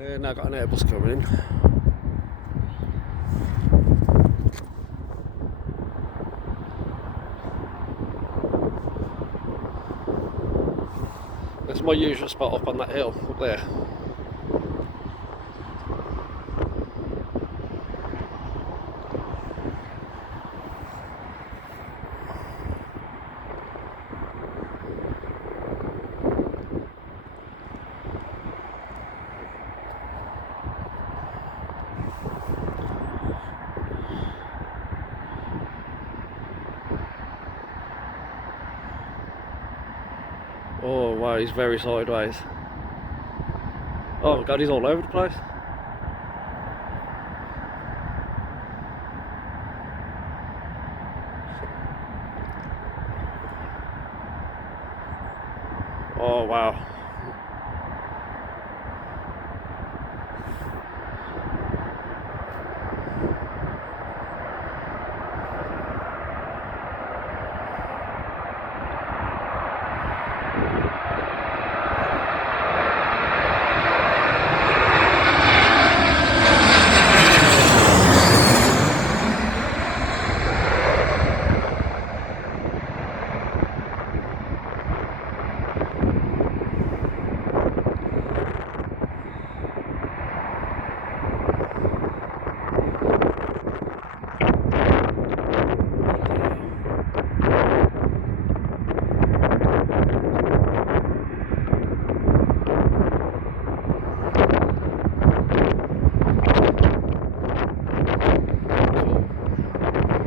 Now got an Airbus coming in. That's my usual spot up on that hill up there. Oh wow, he's very sideways. Oh god, he's all over the place. Oh wow.